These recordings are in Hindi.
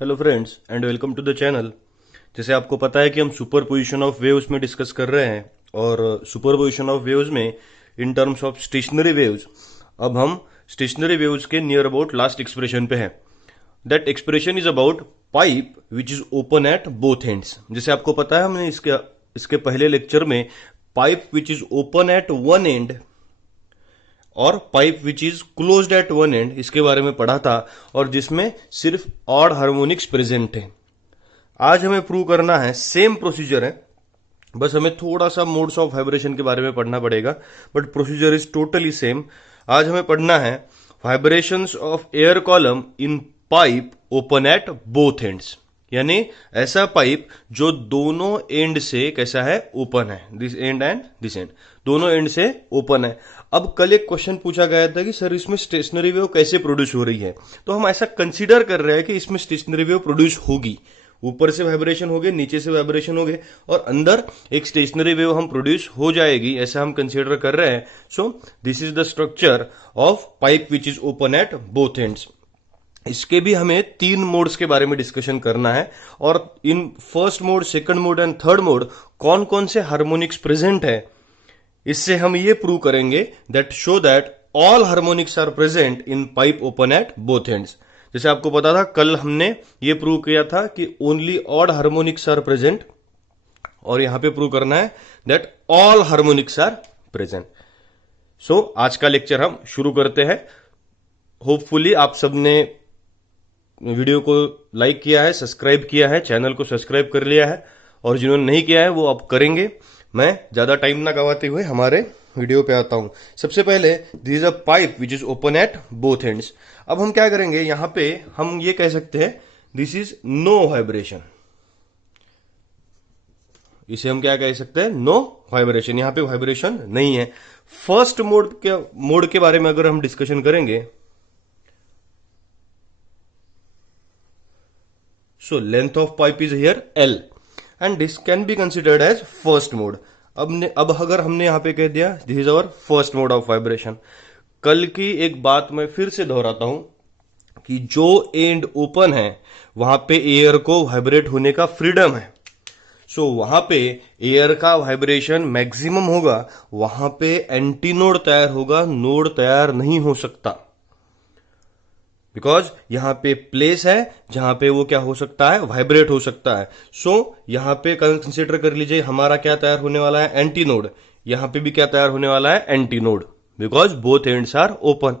Hello friends and welcome to the channel. जैसे आपको पता है कि हम सुपरपोजिशन ऑफ वेव्स में डिस्कस कर रहे हैं और सुपरपोजिशन ऑफ वेव्स में in terms of stationary waves अब हम स्टेशनरी वेव्स के नियर अबाउट लास्ट एक्सप्रेशन पे हैं। That expression is about pipe which is open at both ends. जैसे आपको पता है हमने इसके पहले लेक्चर में pipe which is open at one end और pipe which is closed eight one and इसके बारे में पढ़ा था और जिसमें सिर्फ ऑड हार्मोनिक्स प्रेजेंट है। आज हमें प्रूव करना है, सेम प्रोसीजर है, बस हमें थोड़ा सा मोड्स ऑफ वाइब्रेशन के बारे में पढ़ना पड़ेगा, but procedure is totally same. आज हमें पढ़ना है vibrations of air column in pipe open at both ends, यानी ऐसा पाइप जो दोनों एंड से कैसा है, ओपन है, this and and this and, दोनों एंड से ओपन है। अब कल एक क्वेश्चन पूछा गया था कि सर इसमें स्टेशनरी वेव कैसे प्रोड्यूस हो रही है, तो हम ऐसा कंसीडर कर रहे हैं कि इसमें स्टेशनरी वेव प्रोड्यूस होगी, ऊपर से वाइब्रेशन हो गए, नीचे से वाइब्रेशन हो गए और अंदर एक स्टेशनरी वेव हम प्रोड्यूस हो जाएगी, ऐसा हम कंसीडर कर रहे हैं। सो this is the structure of pipe which is open at both ends. इसके भी हमें तीन मोड्स के बारे में डिस्कशन करना है और in first mode, second mode and third mode कौन कौन से हार्मोनिक्स प्रेजेंट है, इससे हम ये प्रूव करेंगे that show that all harmonics are present in pipe open at both ends. जैसे आपको पता था, कल हमने ये प्रूव किया था कि only odd harmonics are present और यहां पे प्रूव करना है that all harmonics are present. So आज का लेक्चर हम शुरू करते हैं। होपफुली आप सबने वीडियो को लाइक किया है, सब्सक्राइब किया है, चैनल को सब्सक्राइब कर लिया है और जिन्होंने नहीं किया है वो अब करेंगे। मैं ज्यादा टाइम ना गवाते हुए हमारे वीडियो पे आता हूं। सबसे पहले this is a pipe which is open at both ends. अब हम क्या करेंगे, यहां पे हम ये कह सकते हैं दिस इज नो वाइब्रेशन, इसे हम क्या कह सकते हैं, नो वाइब्रेशन, यहां पे वाइब्रेशन नहीं है। फर्स्ट मोड के बारे में अगर हम डिस्कशन करेंगे, so length of pipe is here L and this can be considered as first mode। अब अगर हमने यहां पे कह दिया this is our first mode of vibration, कल की एक बात मैं फिर से दोहराता हूं कि जो एंड ओपन है वहां पे एयर को वाइब्रेट होने का फ्रीडम है। सो वहां पे एयर का वाइब्रेशन मैक्सिमम होगा, वहां पे एंटी नोड तैयार होगा, नोड तैयार नहीं हो सकता, बिकॉज यहां पे प्लेस है जहां पे वो क्या हो सकता है, वाइब्रेट हो सकता है। सो यहां पे कंसिडर कर लीजिए हमारा क्या तैयार होने वाला है, एंटी नोड। यहां पे भी क्या तैयार होने वाला है, antinode, because both ends are open.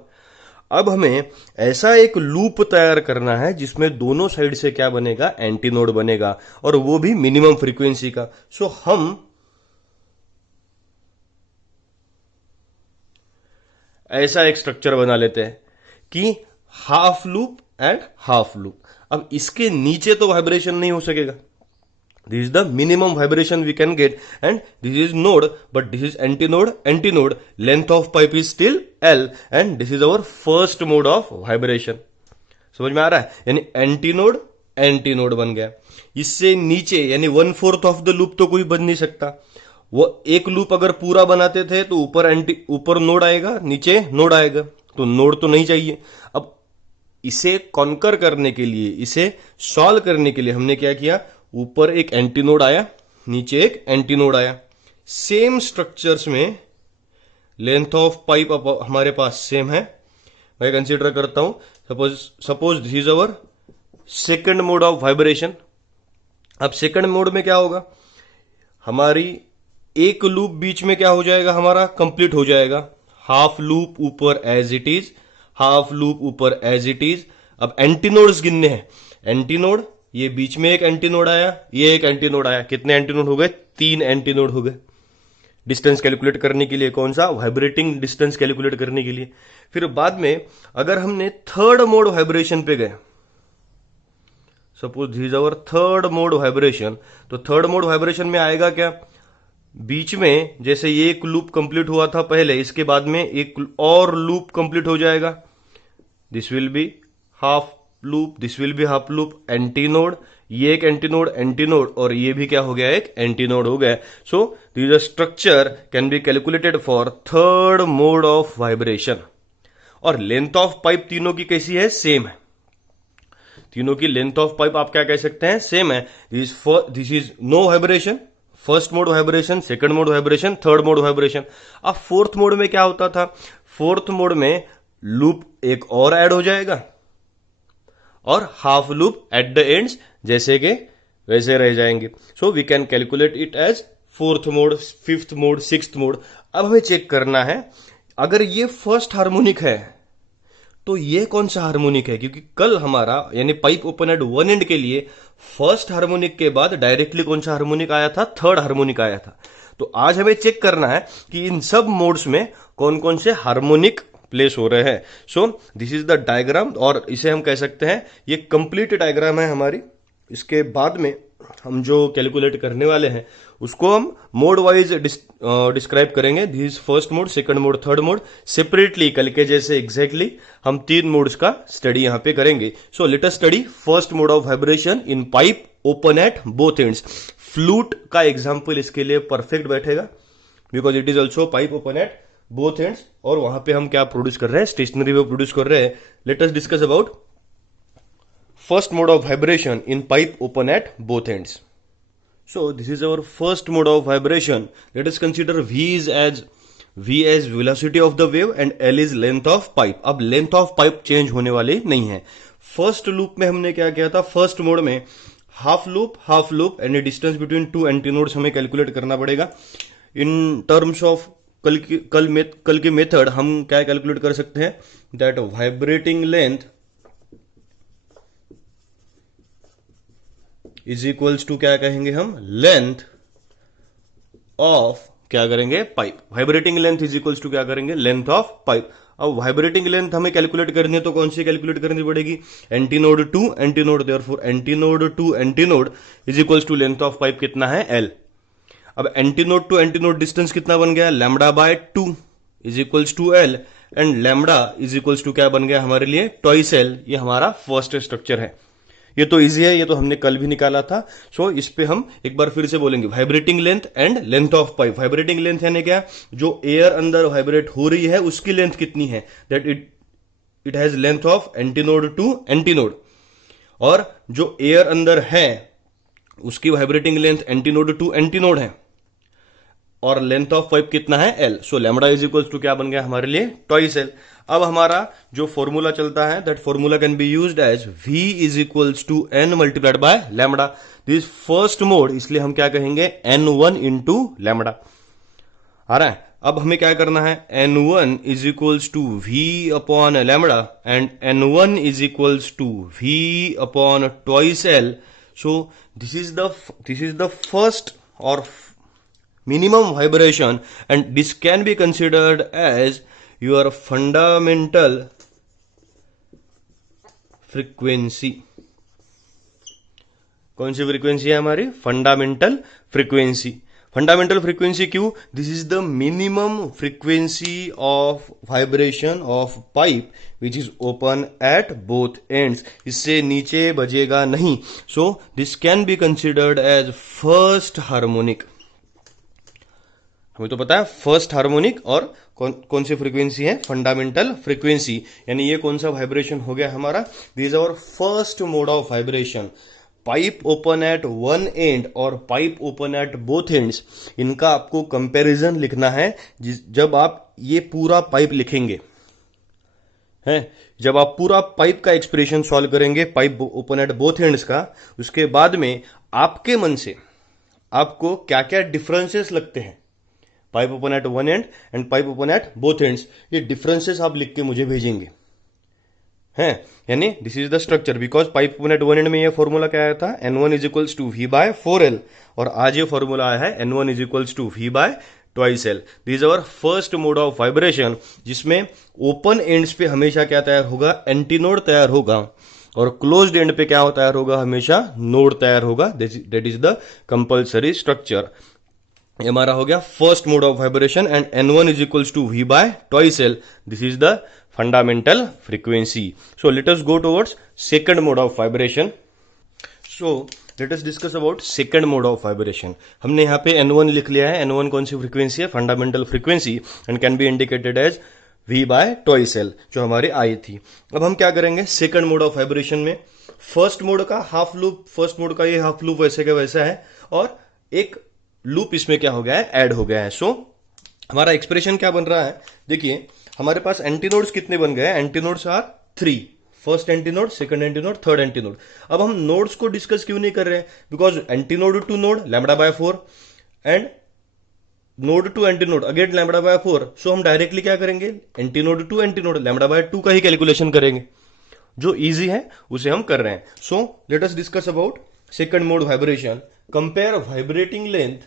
अब हमें ऐसा एक लूप तैयार करना है जिसमें दोनों साइड से क्या बनेगा, एंटी नोड बनेगा और वो भी मिनिमम फ्रीक्वेंसी का। सो हम ऐसा एक स्ट्रक्चर बना लेते हैं कि half loop and half loop. अब इसके नीचे तो वाइब्रेशन नहीं हो सकेगा, this is the minimum vibration we can get and this is node, but this is antinode, length of pipe is still L and this is our first mode of vibration. समझ में आ रहा है, यानी एंटी नोड बन गया। इससे नीचे यानी 1/4 ऑफ द लूप तो कोई बन नहीं सकता। वो एक लूप अगर पूरा बनाते थे तो ऊपर नोड आएगा, नीचे नोड आएगा, तो नोड तो नहीं चाहिए। अब इसे कॉन्कर करने के लिए, इसे सॉल्व करने के लिए हमने क्या किया, ऊपर एक एंटी नोड आया, नीचे एक एंटी नोड आया। सेम स्ट्रक्चर्स में लेंथ ऑफ पाइप हमारे पास सेम है। मैं कंसीडर करता हूं suppose this is our second mode of vibration. अब सेकंड मोड में क्या होगा, हमारी एक लूप बीच में क्या हो जाएगा, हमारा कंप्लीट हो जाएगा, हाफ लूप ऊपर as it is, half loop ऊपर एज इट इज। अब एंटीनोड्स गिनने हैं, एंटीनोड, ये बीच में एक एंटीनोड आया, ये एक एंटीनोड आया, कितने एंटीनोड हो गए, 3 एंटीनोड हो गए। डिस्टेंस कैलकुलेट करने के लिए, कौन सा, वाइब्रेटिंग डिस्टेंस कैलकुलेट करने के लिए। फिर बाद में अगर हमने थर्ड मोड वाइब्रेशन पे गए, suppose this is our third mode vibration, तो थर्ड मोड वाइब्रेशन में आएगा क्या, बीच में जैसे ये एक लूप कंप्लीट हुआ था पहले, इसके बाद में एक और लूप कंप्लीट हो जाएगा, this will be half loop, this will be half loop, anti node, ये एक एंटी नोड और ये भी क्या हो गया, एक एंटी नोड हो गया। So this structure can be calculated for third mode of vibration. और लेंथ ऑफ पाइप तीनों की कैसी है, सेम है, तीनों की लेंथ ऑफ पाइप आप क्या कह सकते हैं, सेम है। This is no vibration, first mode vibration, second mode vibration, third mode vibration. अब फोर्थ मोड में क्या होता था, फोर्थ मोड में लूप एक और ऐड हो जाएगा और half loop at the ends जैसे के वैसे रह जाएंगे। So we can calculate it as fourth mode, fifth mode, sixth mode. अब हमें चेक करना है अगर ये फर्स्ट हार्मोनिक है तो ये कौन सा हार्मोनिक है, क्योंकि कल हमारा यानी pipe open at one end के लिए फर्स्ट हार्मोनिक के बाद डायरेक्टली कौन सा हार्मोनिक आया था, थर्ड हार्मोनिक आया था। तो आज हमें चेक करना है कि इन सब मोड्स में कौन कौन से हार्मोनिक प्लेस हो रहे हैं। सो दिस इज द डायग्राम, और इसे हम कह सकते हैं ये कंप्लीट डायग्राम है हमारी। इसके बाद में हम जो कैलकुलेट करने वाले हैं उसको हम मोड वाइज डिस्क्राइब करेंगे। This first mode, second mode, third mode separately, कल के जैसे एग्जैक्टली हम तीन मोड्स का स्टडी यहां पे करेंगे। सो let us study first mode of vibration in pipe open at both ends. Flute का एग्जाम्पल इसके लिए परफेक्ट बैठेगा because it is also pipe open at both ends, और वहां पे हम क्या प्रोड्यूस कर रहे हैं, स्टेशनरी वेव प्रोड्यूस कर रहे हैं। Late us discuss about first mode of vibration in pipe open at both ends. So this is our first mode of vibration. Let us consider V as velocity of the wave and L is length of pipe. अब length of pipe change होने वाली नहीं है। फर्स्ट लूप में हमने क्या किया था, फर्स्ट मोड में half loop and distance between two antinodes हमें कैलकुलेट करना पड़ेगा। इन टर्म्स ऑफ कल की मेथड हम क्या कैलकुलेट कर सकते हैं, that vibrating length is equals to क्या कहेंगे हम, लेंथ ऑफ क्या करेंगे, pipe. Vibrating length is equals to क्या करेंगे, लेंथ ऑफ पाइप। अब वाइब्रेटिंग लेंथ हमें कैलकुलेट करनी है तो कौन सी कैलकुलेट करनी पड़ेगी, antinode to antinode, therefore antinode to antinode is equals to length of pipe कितना है, एल। अब एंटीनोड टू एंटीनोड डिस्टेंस कितना बन गया, lambda by 2 is equals to L, and lambda is equals to क्या बन गया हमारे लिए, ट्वाइस एल। ये हमारा फर्स्ट स्ट्रक्चर है। ये तो इजी है, ये तो हमने कल भी निकाला था। सो इस पे हम एक बार फिर से बोलेंगे, vibrating length and length of pipe. Vibrating length यानी क्या, जो एयर अंदर वाइब्रेट हो रही है उसकी लेंथ कितनी है, that it has length of antinode to antinode, और जो एयर अंदर है उसकी vibrating length antinode to antinode है, और लेंथ ऑफ पाइप कितना है, L. So lambda is equals to क्या बन गया हमारे लिए, ट्वाइस एल। अब हमारा जो फॉर्मूला चलता है, that formula can be used as V is equals to n multiplied by lambda. This first mode, इसलिए हम क्या कहेंगे, N1 इंटू लैम्बडा। आ रहा है। अब हमें क्या करना है, N1 is equals to V upon lambda and N1 is equals to V upon twice l. So this is the first और minimum vibration, and this can be considered as your fundamental frequency. कौन सी फ्रीक्वेंसी है हमारी, फंडामेंटल फ्रीक्वेंसी। फंडामेंटल फ्रीक्वेंसी क्यों, this is the minimum frequency of vibration of pipe which is open at both ends. इससे नीचे बजेगा नहीं। So this can be considered as first harmonic. हमें तो पता है फर्स्ट हार्मोनिक और कौन सी फ्रीक्वेंसी है, फंडामेंटल फ्रीक्वेंसी। यानी ये कौन सा वाइब्रेशन हो गया हमारा, this is our first mode of vibration. Pipe open at one end और pipe open at both ends, इनका आपको कंपैरिजन लिखना है। जब आप ये पूरा पाइप लिखेंगे है, जब आप पूरा पाइप का एक्सप्रेशन सॉल्व करेंगे, pipe open at both ends का, उसके बाद में आपके मन से आपको क्या क्या डिफरेंसेस लगते हैं, pipe open at one end and pipe open at both ends, ये डिफरेंसेस आप लिख के मुझे भेजेंगे हैं। यानी this is the structure, because pipe open at one end में ये फॉर्मूला क्या आया था, N1 is equals to V by 4L, और आज ये फॉर्मूला आया है N1 is equals to V by twice l. This is our first mode of vibration, जिसमें ओपन एंड्स पे हमेशा क्या तैयार होगा, एंटीनोड तैयार होगा, और क्लोज्ड एंड पे क्या तैयार होगा, हमेशा नोड तैयार होगा। That is the compulsory structure. ये हमारा हो गया first mode of vibration, and N1 is equals to V by twice l. This is the fundamental frequency. So let us go towards second mode of vibration. So let us discuss about second mode of vibration. हमने यहाँ पे N1 लिख लिया है। N1 कौन सी फ्रीक्वेंसी है, fundamental frequency, and can be indicated as v by twice L जो हमारी आई थी। अब हम क्या करेंगे सेकंड मोड ऑफ वाइब्रेशन में, फर्स्ट मोड का हाफ लूप, फर्स्ट मोड का ये हाफ लूप वैसे का वैसा है और एक लूप इसमें क्या हो गया है, ऐड हो गया है। सो हमारा एक्सप्रेशन क्या बन रहा है, देखिए हमारे पास एंटीनोड्स कितने बन गए हैं, antinodes are 3, first antinode, second antinode, third antinode. अब हम नोड्स को डिस्कस क्यों नहीं कर रहे हैं, because antinode to node lambda by 4 and node to antinode again lambda by 4। So हम डायरेक्टली क्या करेंगे, antinode to antinode lambda by 2 का ही कैलकुलेशन करेंगे, जो इजी है उसे हम कर रहे हैं। So let us discuss about second mode vibration. Compare vibrating length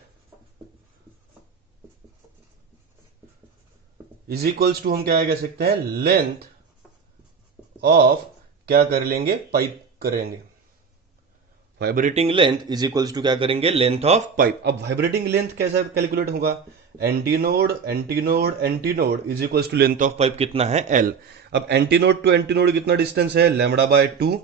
is equals to, हम क्या कह सकते हैं, लेंथ ऑफ क्या कर लेंगे, पाइप करेंगे। Vibrating length is equals to क्या करेंगे, लेंथ ऑफ पाइप। अब वाइब्रेटिंग लेंथ कैसे कैलकुलेट होगा, antinode antinode antinode is equals to length of pipe कितना है, एल। अब एंटीनोड टू एंटीनोड कितना डिस्टेंस है, lambda by 2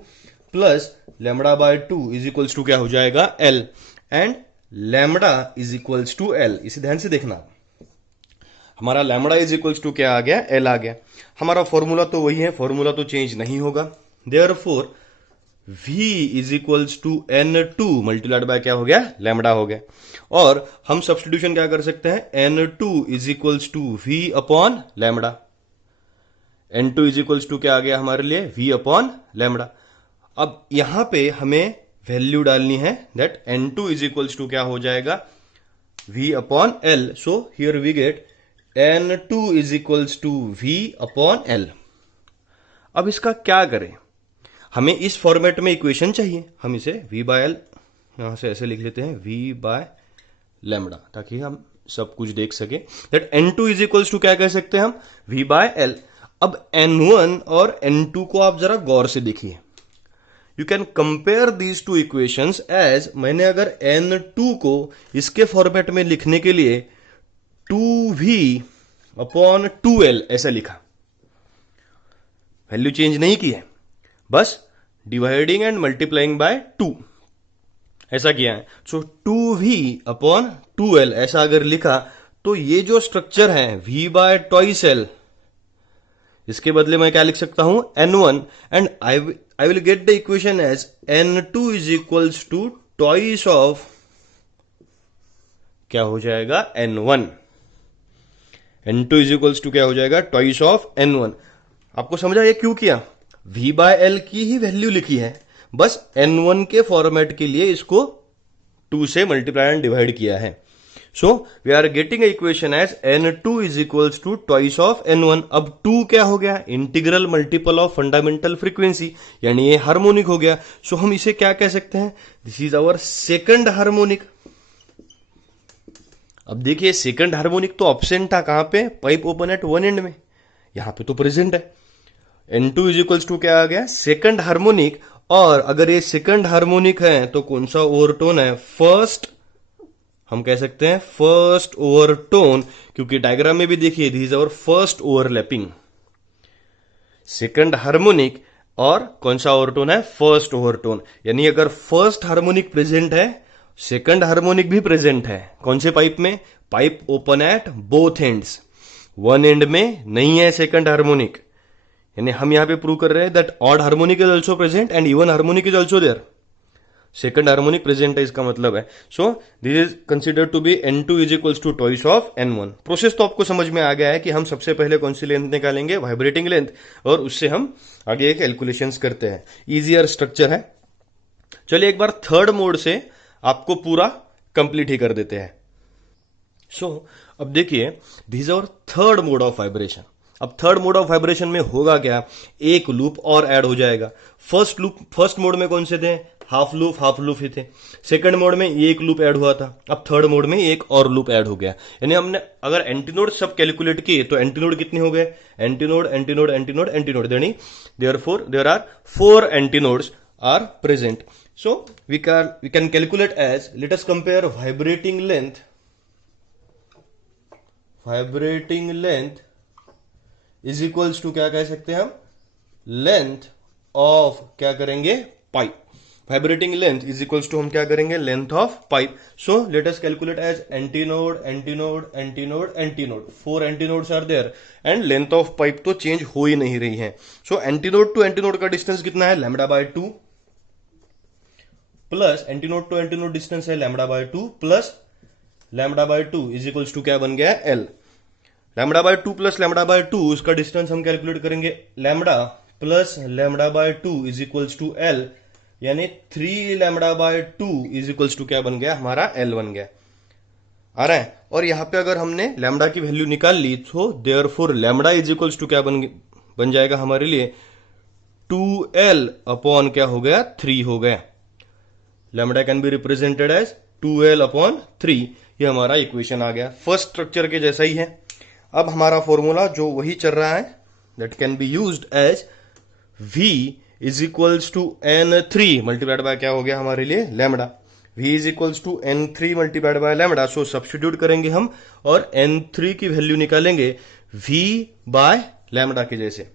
plus lambda by 2 is equals to क्या हो जाएगा, l, and lambda is equals to l. इसे ध्यान से देखना, हमारा लैम्बडा इज इक्वल्स टू क्या आ गया, एल आ गया। हमारा फॉर्मूला तो वही है, फॉर्मूला तो चेंज नहीं होगा। Therefore v is equals to n2 multiplied by क्या हो गया, लैम्बडा हो गया। और हम सब्स्टिट्यूशन क्या कर सकते हैं, n2 is equals to v upon lambda. n2 is equals to क्या आ गया हमारे लिए, v अपॉन लैम्बडा। अब यहां पे हमें वैल्यू डालनी है, that n2 is equals to क्या हो जाएगा, v upon l। So here we get n2 is equals to v upon l। अब इसका क्या करें, हमें इस फॉर्मेट में इक्वेशन चाहिए, हम इसे v बाय एल यहां से ऐसे लिख लेते हैं, v बाय लैम्बडा, ताकि हम सब कुछ देख सके। That n2 is equals to क्या कह सकते हैं हम, v बाय एल। अब n1 और n2 को आप जरा गौर से देखिए, you can compare these two equations as, मैंने अगर n2 को इसके फॉर्मेट में लिखने के लिए 2v अपॉन 2l ऐसा लिखा, वैल्यू चेंज नहीं की है, बस डिवाइडिंग एंड मल्टीप्लाइंग बाय 2 ऐसा किया है। सो 2v अपॉन 2l ऐसा अगर लिखा, तो ये जो स्ट्रक्चर है v बाय ट्वाइस एल, इसके बदले मैं क्या लिख सकता हूं, n1, and I will get the equation as n2 is equals to twice of क्या हो जाएगा, n1। n2 is equals to क्या हो जाएगा, ट्वाइस ऑफ n1। आपको समझा ये क्यों किया, v बाय एल की ही वैल्यू लिखी है, बस n1 के फॉर्मेट के लिए इसको 2 से मल्टीप्लाई एंड डिवाइड किया है। So we are getting equation as n2 is equals to twice of n1। अब 2 क्या हो गया, integral multiple of fundamental frequency, यानी ये हार्मोनिक हो गया। सो हम इसे क्या कह सकते हैं, this is our second harmonic. अब देखिए सेकंड हार्मोनिक तो ऑब्सेंट था, कहां पे, pipe open at one end में, यहां पे तो प्रेजेंट है। n2 इज इक्वल्स टू क्या आ गया, सेकंड हार्मोनिक। और अगर ये सेकंड हार्मोनिक है तो कौन सा ओवरटोन है, फर्स्ट, हम कह सकते हैं फर्स्ट ओवरटोन, क्योंकि डायग्राम में भी देखिए this is our first overlapping. Second harmonic और कौन सा ओवरटोन है, फर्स्ट ओवरटोन। यानी अगर फर्स्ट हार्मोनिक प्रेजेंट है, सेकंड हार्मोनिक भी प्रेजेंट है, कौन से पाइप में, pipe open at both ends, one end में नहीं है सेकंड हार्मोनिक। यानी हम यहां पे प्रूव कर रहे हैं that odd harmonic is also present and even harmonic is also there, second harmonic present है, इसका मतलब है। So this is considered to be n2 is equals to twice of n1। Process तो आपको समझ में आ गया है कि हम सबसे पहले कौन सी लेंथ निकालेंगे, वाइब्रेटिंग लेंथ, और उससे हम आगे कैलकुलेशंस करते हैं। इजियर स्ट्रक्चर है। चलिए एक बार थर्ड मोड से आपको पूरा कंप्लीट ही कर देते हैं। सो अब देखिए this is our third mode of vibration. अब थर्ड मोड ऑफ वाइब्रेशन में होगा क्या, एक लूप और ऐड हो जाएगा। फर्स्ट मोड में कौन से थे, हाफ लूप ही थे। सेकंड मोड में ये एक लूप ऐड हुआ था, अब थर्ड मोड में एक और लूप ऐड हो गया। यानी हमने अगर एंटीनोड सब कैलकुलेट किए तो एंटीनोड कितने हो गए, एंटीनोड एंटीनोड एंटीनोड एंटीनोड, यानी there are 4 antinodes are present. So we can calculate as, let us compare vibrating length is equals to क्या कह सकते हैं हम, लेंथ ऑफ क्या करेंगे, pipe. Vibrating length is equals to हम क्या करेंगे, length of pipe. So let us calculate as antinode antinode antinode antinode. 4 antinodes are there and length of pipe तो चेंज हो ही नहीं रही है. सो एंटीनोड टू एंटीनोड का डिस्टेंस कितना है, lambda by 2 plus antinode to antinode distance है lambda by 2 plus lambda by 2 is equals to क्या बन गया, L. Lambda by 2 plus lambda by 2 उसका डिस्टेंस हम कैलकुलेट करेंगे, lambda plus lambda by 2 is equals to L, यानी 3 lambda by 2 is equals to क्या बन गया, हमारा एल बन गया. आ रहा है. और यहां पे अगर हमने लैम्बडा की वैल्यू निकाल ली तो therefore lambda is equals to क्या बन जाएगा हमारे लिए, 2l अपॉन क्या हो गया, 3 हो गया. Lambda can be represented as 2l upon 3. ये हमारा इक्वेशन आ गया, फर्स्ट स्ट्रक्चर के जैसा ही है. अब हमारा फॉर्मूला जो वही चल रहा है, that can be used as v is equals to n3 multiplied by क्या हो गया हमारे लिए, lambda. v is equals to n3 multiplied by lambda. So substitute करेंगे हम और n3 की वैल्यू निकालेंगे v बाय लैम्बडा के जैसे.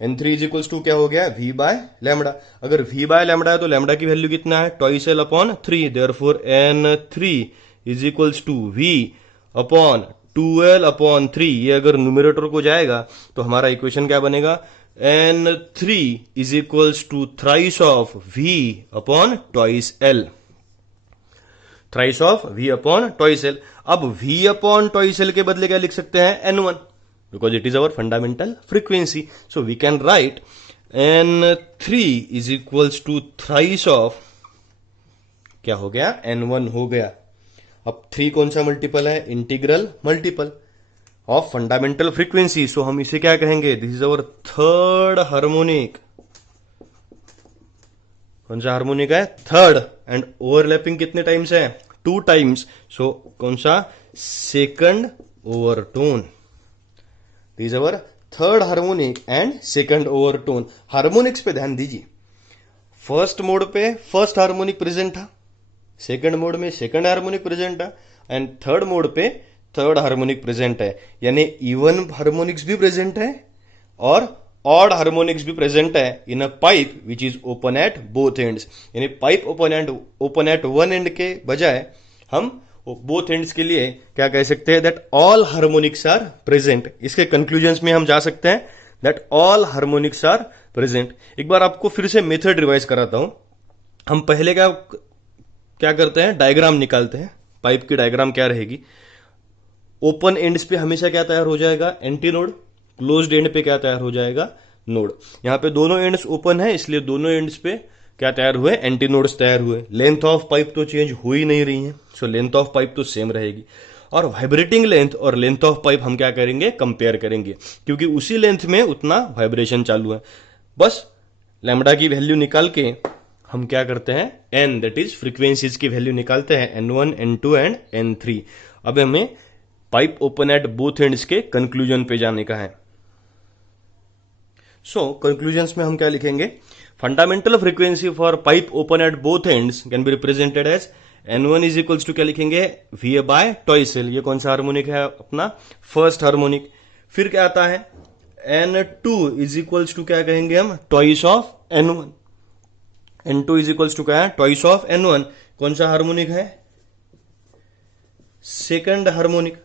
n3 इज इक्वल्स टू क्या हो गया, v बाय लैम्बडा. अगर v बाय लैम्बडा है तो लैम्बडा की वैल्यू कितना है, twice l upon 3. Therefore n3 is equals to v upon 2l upon 3. ये अगर न्यूमरेटर को जाएगा तो हमारा इक्वेशन क्या बनेगा, n3 is equals to thrice of v upon twice l. Thrice of v upon twice l. अब v अपॉन ट्वाइस l के बदले क्या लिख सकते हैं, n1, because it is our fundamental frequency. So we can write n3 is equals to thrice of क्या हो गया, n1 हो गया. अब 3 कौन सा मल्टीपल है, integral multiple of fundamental frequency. So हम इसे क्या कहेंगे, this is our third harmonic. कौन सा हार्मोनिक है, थर्ड. एंड ओवरलैपिंग कितने टाइम्स है, 2 टाइम्स. सो कौन सा, second overtone. This is our third harmonic and second overtone. Harmonics पे ध्यान दीजिए, फर्स्ट मोड पे फर्स्ट हार्मोनिक प्रेजेंट था, सेकंड मोड में सेकंड हार्मोनिक प्रेजेंट है एंड थर्ड मोड पे थर्ड हार्मोनिक प्रेजेंट है. यानी इवन हार्मोनिक्स भी प्रेजेंट है और ऑड हार्मोनिक्स भी प्रेजेंट है in a pipe which is open at both ends. यानी pipe open at one end के बजाय हम बोथ एंड्स के लिए क्या कह सकते हैं, that all harmonics are present. इसके कंक्लूजन्स में हम जा सकते हैं that all harmonics are present. एक बार आपको फिर से मेथड रिवाइज कराता हूं. हम पहले क्या करते हैं, डायग्राम निकालते हैं. पाइप की डायग्राम क्या रहेगी, ओपन एंड्स पे हमेशा क्या तैयार हो जाएगा, एंटी नोड. क्लोज्ड एंड पे क्या तैयार हो जाएगा, नोड. यहां पे दोनों एंड्स ओपन है इसलिए दोनों एंड्स पे क्या तैयार हुए, एंटी नोड्स तैयार हुए. लेंथ ऑफ पाइप तो चेंज हो ही नहीं रही है, सो लेंथ ऑफ पाइप तो सेम रहेगी. और वाइब्रेटिंग लेंथ और लेंथ ऑफ पाइप हम क्या करेंगे, कंपेयर करेंगे, क्योंकि उसी लेंथ में उतना वाइब्रेशन चालू है. बस लैम्बडा की वैल्यू निकाल के हम क्या करते हैं, n दैट इज फ्रीक्वेंसीज की वैल्यू निकालते हैं, n1 n2 एंड n3. अब हमें pipe open at both ends के कंक्लूजन पे जाने का है. सो कंक्लूजन्स में हम क्या लिखेंगे, fundamental frequency for pipe open at both ends can be represented as n1 is equals to क्या लिखेंगे, v बाय ट्वाइस l. ये कौन सा हार्मोनिक है, अपना फर्स्ट हार्मोनिक. फिर क्या आता है, n2 इज इक्वल्स टू क्या कहेंगे हम, twice of n1. n2 is equals to क्या है, ट्वाइस ऑफ n1. कौन सा हार्मोनिक है, सेकंड हार्मोनिक.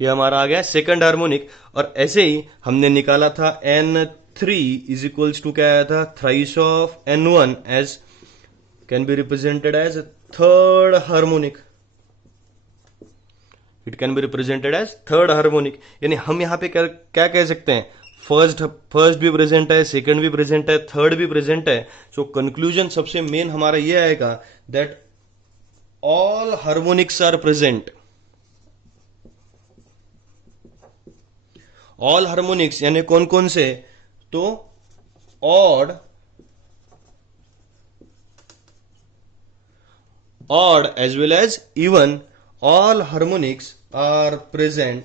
ये हमारा आ गया सेकंड हार्मोनिक. और ऐसे ही हमने निकाला था n3 इज इक्वल्स टू क्या आया था, thrice of n1 as can be represented as third harmonic. It can be represented as third harmonic. यानी हम यहां पे क्या कह सकते हैं, फर्स्ट भी प्रेजेंट है, सेकंड भी प्रेजेंट है, थर्ड भी प्रेजेंट है. सो कंक्लूजन सबसे मेन हमारा ये आएगा that all harmonics are present. All harmonics यानी कौन कौन से, तो odd as well as even, all harmonics are present.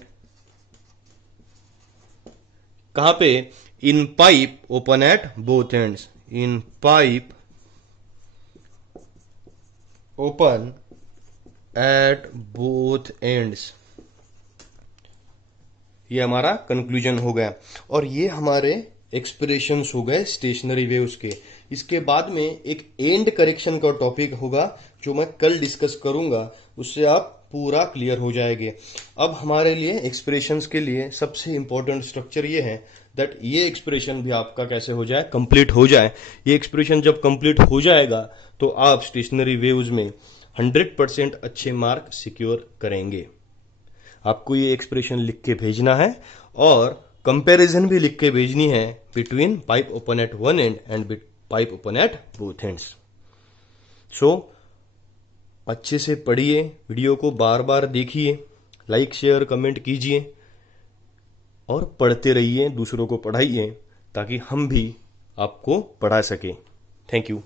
कहां पे, in pipe open at both ends. In pipe open at both ends. ये हमारा कंक्लूजन हो गया. और ये हमारे एक्सप्रेशंस हो गए स्टेशनरी वेव्स के, इसके बाद में एक एंड करेक्शन का टॉपिक होगा जो मैं कल डिस्कस करूंगा, उससे आप पूरा क्लियर हो जाएंगे। अब हमारे लिए एक्सप्रेशंस के लिए सबसे इंपॉर्टेंट स्ट्रक्चर ये है दैट ये एक्सप्रेशन भी आपका कैसे हो जाए, कंप्लीट हो जाए। ये एक्सप्रेशन जब कंप्लीट हो जाएगा तो आप स्टेशनरी वेव्स में 100% अच्छे मार्क सिक्योर करेंगे। आपको ये एक्सप्रेशन लिख के भेजना है और कंपैरिजन भी लिख के भेजनी है between pipe open at one end and pipe open at both ends. So अच्छे से पढ़िए, वीडियो को बार बार देखिए, लाइक शेयर कमेंट कीजिए और पढ़ते रहिए, दूसरों को पढ़ाइए ताकि हम भी आपको पढ़ा सकें। Thank you.